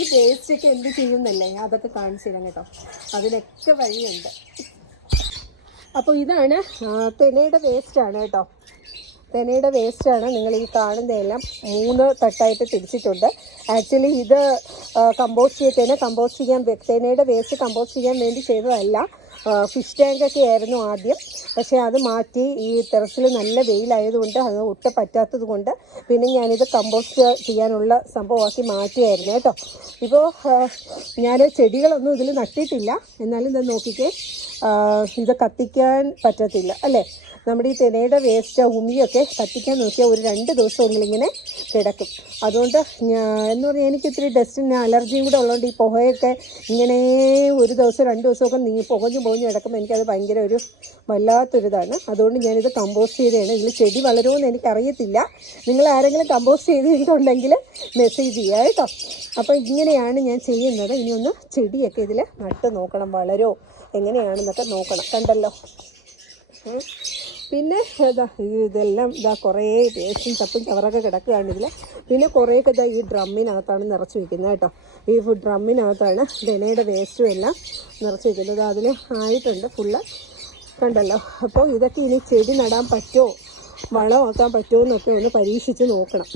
ഈ വേസ്റ്റൊക്കെ എന്ത് ചെയ്യുന്നല്ലേ, അതൊക്കെ കാണിച്ചു തരാം കേട്ടോ. അതിനൊക്കെ വഴിയുണ്ട്. അപ്പോൾ ഇതാണ് തെനയുടെ വേസ്റ്റാണ് കേട്ടോ. തെനയുടെ വേസ്റ്റാണ് നിങ്ങൾ ഈ കാണുന്നതെല്ലാം. 3 തട്ടായിട്ട് തിരിച്ചിട്ടുണ്ട്. ആക്ച്വലി ഇത് കമ്പോസ്റ്റ് ചെയ്യാൻ തെനയുടെ വേസ്റ്റ് കമ്പോസ്റ്റ് ചെയ്യാൻ വേണ്ടി ചെയ്തതല്ല. ഫിഷ് ടാങ്കൊക്കെ ആയിരുന്നു ആദ്യം. പക്ഷേ അത് മാറ്റി ഈ ടെറസിൽ നല്ല വെയിലായതുകൊണ്ട് അത് ഒട്ടും പറ്റാത്തത് കൊണ്ട് പിന്നെ ഞാനിത് കമ്പോസ്റ്റ് ചെയ്യാനുള്ള സംഭവമാക്കി മാറ്റിയായിരുന്നു കേട്ടോ. ഇപ്പോൾ ഞാൻ ചെടികളൊന്നും ഇതിൽ നട്ടിട്ടില്ല. എന്നാലും ഇത് നോക്കിക്കേ, ഇത് കത്തിക്കാൻ പറ്റത്തില്ല അല്ലേ. നമ്മുടെ ഈ തെനയുടെ വേസ്റ്റ് ഉമിയൊക്കെ കത്തിക്കാൻ നോക്കിയാൽ ഒരു 2 ദിവസമെങ്കിലും ഇങ്ങനെ കിടക്കും. അതുകൊണ്ട് എന്ന് പറഞ്ഞാൽ എനിക്ക് ഇത്തിരി ഡസ്റ്റിന് അലർജിയും കൂടെ ഉള്ളതുകൊണ്ട് ഈ പുകയൊക്കെ ഇങ്ങനെ 1 ദിവസം 2 ദിവസമൊക്കെ പുകഞ്ഞു കിടക്കുമ്പോൾ എനിക്കത് ഭയങ്കര ഒരു വല്ലാത്തൊരിതാണ്. അതുകൊണ്ട് ഞാനിത് കമ്പോസ്റ്റ് ചെയ്തതാണ്. ഇതിൽ ചെടി വളരുമെന്ന് എനിക്കറിയത്തില്ല. നിങ്ങൾ ആരെങ്കിലും കമ്പോസ്റ്റ് ചെയ്തിട്ടുണ്ടെങ്കിൽ മെസ്സേജ് ചെയ്യുക കേട്ടോ. അപ്പോൾ ഇങ്ങനെയാണ് ഞാൻ ചെയ്യുന്നത്. ഇനി ഒന്ന് ചെടിയൊക്കെ ഇതിൽ നട്ട് നോക്കണം, വളരോ എങ്ങനെയാണെന്നൊക്കെ നോക്കണം. കണ്ടല്ലോ. പിന്നെ ഇതെല്ലാം കുറേ വേസ്റ്റും ചപ്പും ചവറൊക്കെ കിടക്കുകയാണ് ഇതിൽ. പിന്നെ കുറേയൊക്കെ ഈ ഡ്രമ്മിനകത്താണ് നിറച്ച് വയ്ക്കുന്നത് കേട്ടോ. ഈ ഡ്രമ്മിനകത്താണ് തെനയുടെ വേസ്റ്റും എല്ലാം നിറച്ച് വയ്ക്കുന്നത്. അതിൽ ആയിട്ടുണ്ട് ഫുള്ള്, കണ്ടല്ലോ. അപ്പോൾ ഇതൊക്കെ ഇനി ചെടി നടാൻ പറ്റുമോ, വളമാക്കാൻ പറ്റുമോ എന്നൊക്കെ ഒന്ന് പരീക്ഷിച്ച് നോക്കണം.